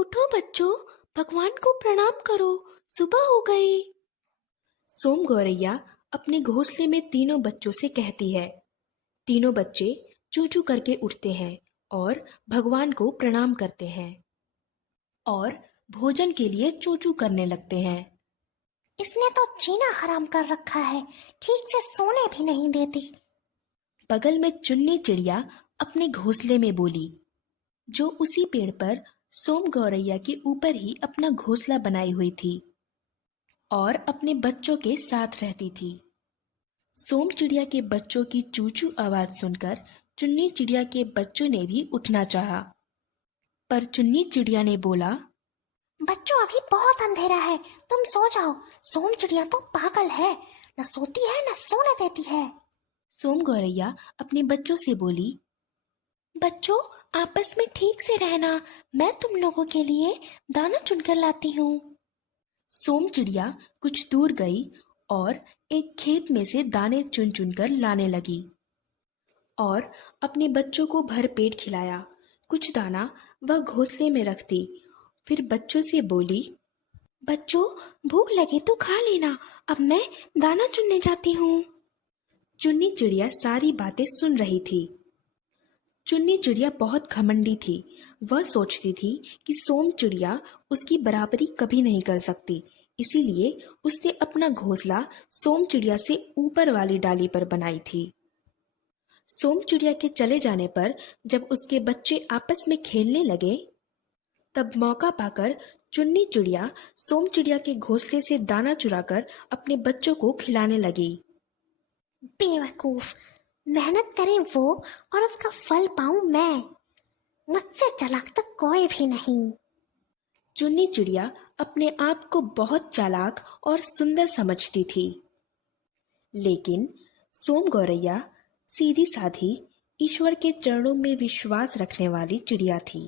उठो बच्चों, भगवान को प्रणाम करो, सुबह हो गई। सोम गौरैया अपने घोंसले में तीनों बच्चों से कहती है। तीनों बच्चे चू चू करके उठते हैं और भगवान को प्रणाम करते हैं और भोजन के लिए चू चू करने लगते हैं। इसने तो जीना हराम कर रखा है, ठीक से सोने भी नहीं देती। बगल में चुन्नी चिड़िया अपने घोंसले में बोली, जो उसी पेड़ पर सोम गौरैया के ऊपर ही अपना घोंसला बनाई हुई थी और अपने बच्चों के साथ रहती थी। सोम चिड़िया के बच्चों की चूचू आवाज सुनकर चुन्नी चिड़िया के बच्चों ने भी उठना चाहा, पर चुन्नी चिड़िया ने बोला, बच्चों अभी बहुत अंधेरा है, तुम सो जाओ। सोम चिड़िया तो पागल है, न सोती है न सोने देती है। सोम गौरैया अपने बच्चों से बोली, बच्चों आपस में ठीक से रहना, मैं तुम लोगों के लिए दाना चुनकर लाती हूँ। सोम चिड़िया कुछ दूर गई और एक खेत में से दाने चुन चुन कर लाने लगी और अपने बच्चों को भरपेट खिलाया। कुछ दाना वह घोंसले में रखती, फिर बच्चों से बोली, बच्चों भूख लगे तो खा लेना, अब मैं दाना चुनने जाती हूँ। चुन्नी चिड़िया सारी बातें सुन रही थी। चुन्नी चिड़िया बहुत घमंडी थी। वह सोचती थी कि सोम चिड़िया उसकी बराबरी कभी नहीं कर सकती, इसीलिए उसने अपना घोंसला सोम चिड़िया से ऊपर वाली डाली पर बनाई थी। सोम चिड़िया के चले जाने पर जब उसके बच्चे आपस में खेलने लगे, तब मौका पाकर चुन्नी चिड़िया सोम चिड़िया के घोंसले से दाना चुराकर अपने बच्चों को खिलाने लगी। बेवकूफ, मेहनत करे वो और उसका फल पाऊं मैं। मुझसे चालाक तो कोई भी नहीं। चुन्नी चिड़िया अपने आप को बहुत चालाक और सुंदर समझती थी, लेकिन सोम गौरैया सीधी साधी ईश्वर के चरणों में विश्वास रखने वाली चिड़िया थी।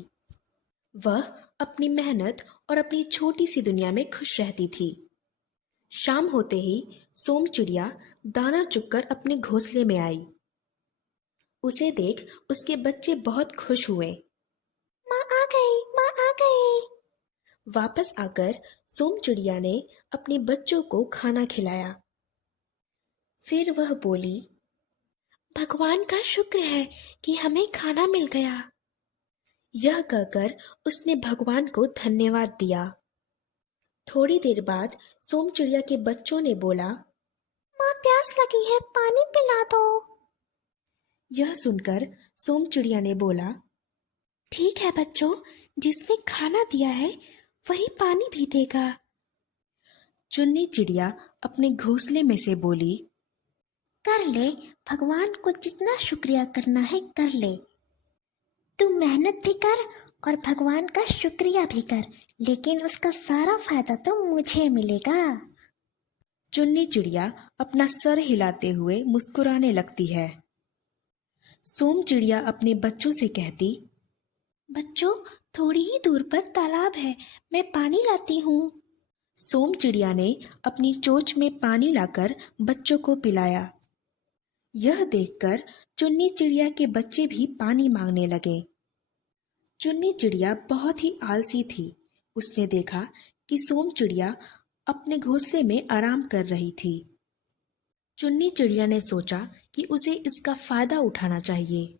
वह अपनी मेहनत और अपनी छोटी सी दुनिया में खुश रहती थी। शाम होते ही सोम चिड़िया दाना चुगकर अपने घोंसले में आई। उसे देख उसके बच्चे बहुत खुश हुए। माँ आ गई, माँ आ गई। वापस आकर सोम चिड़िया ने अपने बच्चों को खाना खिलाया। फिर वह बोली, भगवान का शुक्र है कि हमें खाना मिल गया। यह कहकर उसने भगवान को धन्यवाद दिया। थोड़ी देर बाद सोम चिड़िया के बच्चों ने बोला, माँ प्यास लगी है, पानी पिला दो। यह सुनकर सोम चिड़िया ने बोला, ठीक है बच्चों, जिसने खाना दिया है वही पानी भी देगा। चुन्नी चिड़िया अपने घोंसले में से बोली, कर ले, भगवान को जितना शुक्रिया करना है कर ले। तू मेहनत भी कर और भगवान का शुक्रिया भी कर, लेकिन उसका सारा फायदा तो मुझे मिलेगा। चुन्नी चिड़िया अपना सर हिलाते हुए मुस्कुराने लगती है। सोम चिड़िया अपने बच्चों से कहती, बच्चों थोड़ी ही दूर पर तालाब है, मैं पानी लाती हूँ। सोम चिड़िया ने अपनी चोंच में पानी लाकर बच्चों को पिलाया। यह देखकर चुन्नी चिड़िया के बच्चे भी पानी मांगने लगे। चुन्नी चिड़िया बहुत ही आलसी थी। उसने देखा कि सोम चिड़िया अपने घोंसले में आराम कर रही थी। चुन्नी चिड़िया ने सोचा कि उसे इसका फायदा उठाना चाहिए।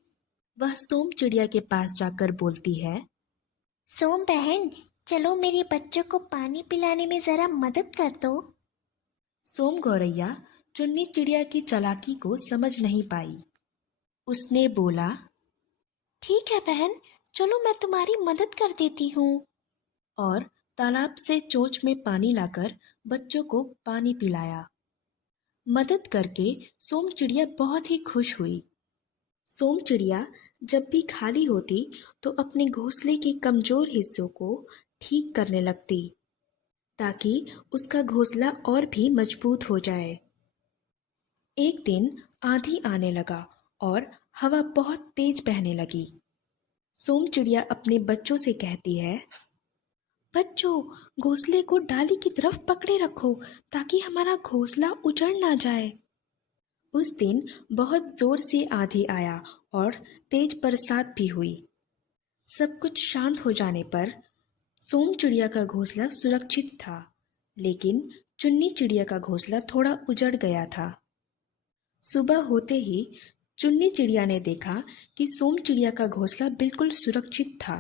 वह सोम चिड़िया के पास जाकर बोलती है, सोम बहन, चलो मेरे बच्चों को पानी पिलाने में जरा मदद कर दो। सोम गौरैया चुन्नी चिड़िया की चालाकी को समझ नहीं पाई। उसने बोला, ठीक है बहन, चलो मैं तुम्हारी मदद कर देती हूँ, और तालाब से चोंच में पानी लाकर बच्चों को पानी पिलाया। मदद करके सोम चिड़िया बहुत ही खुश हुई। सोम चिड़िया जब भी खाली होती तो अपने घोंसले के कमजोर हिस्सों को ठीक करने लगती, ताकि उसका घोंसला और भी मजबूत हो जाए। एक दिन आंधी आने लगा और हवा बहुत तेज बहने लगी। सोम चिड़िया अपने बच्चों से कहती है, बच्चों घोंसले को डाली की तरफ पकड़े रखो ताकि हमारा घोंसला उजड़ ना जाए। उस दिन बहुत जोर से आंधी आया और तेज बरसात भी हुई। सब कुछ शांत हो जाने पर सोम चिड़िया का घोंसला सुरक्षित था, लेकिन चुन्नी चिड़िया का घोंसला थोड़ा उजड़ गया था। सुबह होते ही चुन्नी चिड़िया ने देखा कि सोम चिड़िया का घोंसला बिल्कुल सुरक्षित था।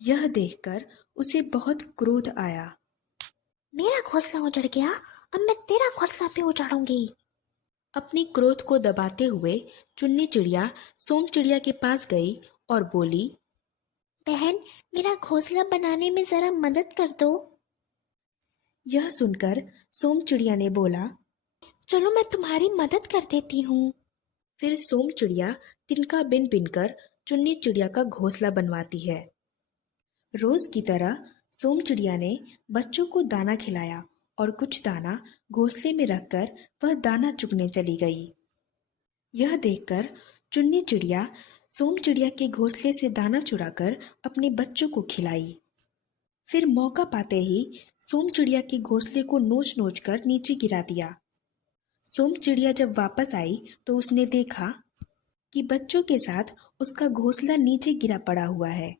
यह देखकर उसे बहुत क्रोध आया। मेरा घोंसला उजड़ गया, अब मैं तेरा घोंसला भी उजाड़ूंगी। अपनी क्रोध को दबाते हुए चुन्नी चिड़िया सोम चिड़िया के पास गई और बोली, बहन, मेरा घोंसला बनाने में जरा मदद कर दो। यह सुनकर सोम चिड़िया ने बोला, चलो मैं तुम्हारी मदद कर देती हूँ। फिर सोम चिड़िया तिनका बिन बिनकर चुन्नी चिड़िया का घोंसला बनवाती है। रोज की तरह सोम चिड़िया ने बच्चों को दाना खिलाया और कुछ दाना घोंसले में रखकर वह दाना चुगने चली गई। यह देखकर चुन्नी चिड़िया सोम चिड़िया के घोंसले से दाना चुराकर अपने बच्चों को खिलाई। फिर मौका पाते ही सोम चिड़िया के घोंसले को नोच नोच कर नीचे गिरा दिया। सोम चिड़िया जब वापस आई तो उसने देखा कि बच्चों के साथ उसका घोंसला नीचे गिरा पड़ा हुआ है।